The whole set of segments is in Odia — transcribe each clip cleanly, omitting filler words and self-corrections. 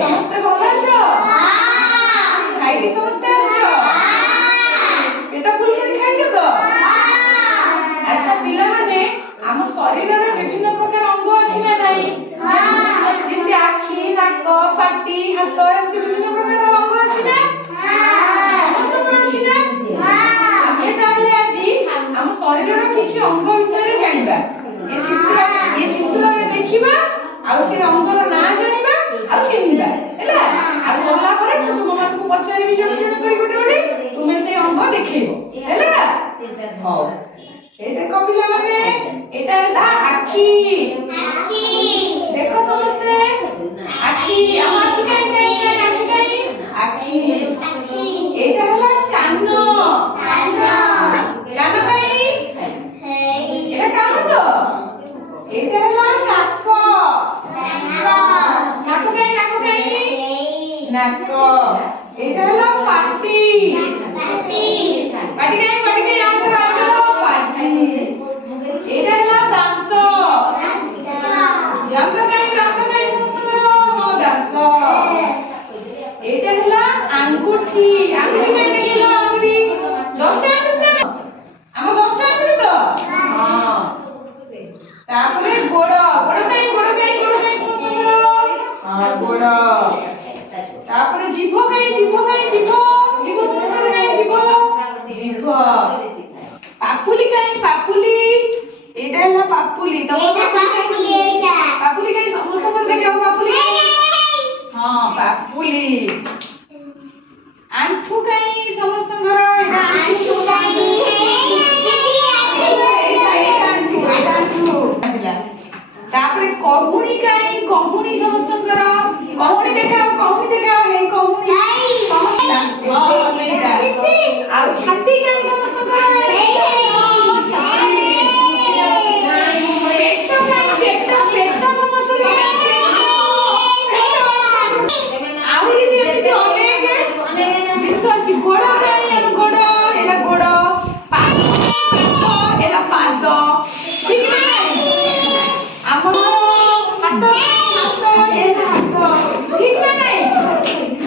ସମସ୍ତେ ଭଲ ଅଛ? ଖାଇକି ସମସ୍ତେ ଆସିଛ? ପେଟ ଫୁଲ କରି ଖାଇଛ ତ? ଆଚ୍ଛା ପିଲାମାନେ, ଆମ ଶରୀରରେ ବିଭିନ୍ନ ପ୍ରକାର ଅଙ୍ଗ ଅଛି ନା ନାହିଁ? ଯେମିତି ଆଖି, ନାକ, ପାଟି, ହାତ ଏମିତି ବିଭିନ୍ନ ପ୍ରକାର ଅଙ୍ଗ ଅଛି ନା? ସମସ୍ତଙ୍କର ଅଛି ନା? ଆମେ ତାହେଲେ ଆଜି ଆମ ଶରୀରର କିଛି ଅଙ୍ଗ ବିଷୟରେ ଜାଣିବା। ଏ ଚିତ୍ରରେ ଦେଖିବା ଆଉ ସେ ଅଙ୍ଗର ନାଁ ଜାଣିବା ଆଉ ଚିହ୍ନିବା ହେଲା। ଆଉ ସରିଲା ପରେ ମୁଁ ତୁମମାନଙ୍କୁ ପଚାରିବି ଜଣ ଜଣ କରି ଗୋଟେ ତୁମେ ସେ ଅଙ୍ଗ ଦେଖେଇବ ହେଲା। ହଉ, এই দেখো ପିଲାମାନେ, এটা ହେଲା ଆଖି। ଦେଖ ସମସ୍ତେ ଆଖି। ଆମ ଆଖି କାଇଁ ଆଖି। এটা ହେଲା କାନ। କାନ କାଇଁ? এটা কান তো। এটা ହେଲା ନାକ। ନାକ କାଇଁ? ନାକ। এটা ହେଲା ପାଟି। ପାଟି କାଇଁ? ଆଙ୍କର ପାଟି। এটা ହେଲା ଦାନ୍ତ। ଦାନ୍ତ କାଇଁ? ସମସ୍ତଙ୍କର ଦାନ୍ତ। এটা ହେଲା ଆଙ୍ଗୁଠି। ଆଙ୍ଗୁଠି କାଇଁ ଦେଖିଲ? ଆଙ୍ଗୁଠି 10ଟା ଆଙ୍ଗୁଠି ନା? ଆମ 10ଟା ଆଙ୍ଗୁଠି ତ? ହଁ। ତାପରେ ଗୋଡ଼। ଗୋଡ଼ କାଇଁ? ସମସ୍ତଙ୍କର ଗୋଡ଼। ତାପରେ ଜିଭ କାଇଁ? ଜିଭ ସମସ୍ତଙ୍କର କାଇଁ? ଜିଭ। ପାପୁଲି କାଇଁ? ଏଇଟା ହେଲା ପାପୁଲି। ପାପୁଲି କାଇଁ? ସମସ୍ତଙ୍କର ଦେଖାଅ ପାପୁଲି। ହଁ, ପାପୁଲି। ଆଣ୍ଠୁ କାଇଁ? ସମସ୍ତଙ୍କର ଏଇଟା ଆଣ୍ଠୁ। ତାପରେ କହୁଣି କାଇଁ? କହୁଣି ସମସ୍ତଙ୍କର। କହୁଣି ଦେଖାଅ। ହେଇ କହୁଣି। ସେଇଟା। ଆଉ ଛାତି କାଇଁ? ସମସ୍ତଙ୍କର ପେଟ ସମସ୍ତଙ୍କର। ଆହୁରି ବି ଏମିତି ଅନେକ ଜିନିଷ ଅଛି। ଗୋଡ଼ କାଇଁ? ଗୋଡ଼ ହେଲା ଗୋଡ଼। ପାଦ ହେଲା ପାଦ। ଠିକ ନା ନାଇଁ? ଆମର ହାତ ହେଲା ହାତ। ଠିକ ନା ନାଇଁ?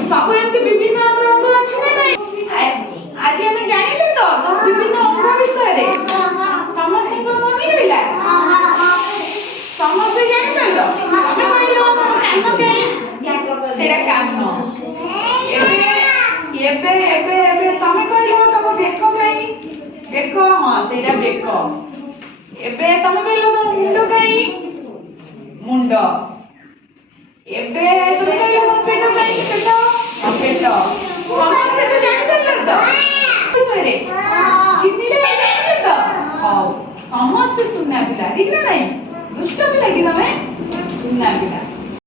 ସବୁ ଏମିତି ବିଭିନ୍ନ ଆମର ଅଙ୍ଗ ଅଛି ନା ନାଇଁ? ଆଜି ଆମେ ଜାଣିଲେ ତ ସବୁ ବିଭିନ୍ନ ଅଙ୍ଗ ବିଷୟରେ। ସମସ୍ତଙ୍କର ମନେ ରହିଲା? ସମସ୍ତେ ଜାଣିପାରିଲ? ତମେ କହିଲ ତମ କାନ କାଇଁ? ସେଇଟା କାନ। ଏବେ ତମେ କହିଲ ତମ ବେକ କାଇଁ? ବେକ। ହଁ, ସେଇଟା ବେକ। ଏବେ ତମେ କହିଲ ତମ ମୁଣ୍ଡ କାଇଁ? ମୁଣ୍ଡ। ଏବେ ତମେ କହିଲ ତମ ପେଟ କାଇଁ? ପେଟ। ସମସ୍ତେ ତ ଜାଣିପାରିଲ ତ ବିଷୟରେ? ଚିହ୍ନିଲେ ଜାଣିଲେ ତ? ହଉ, ସମସ୍ତେ ସୁନା ପିଲା। ଠିକ ନା ନାଇଁ? ଦୁଷ୍ଟ ପିଲା କି ତମେ? ସୁନା ପିଲା।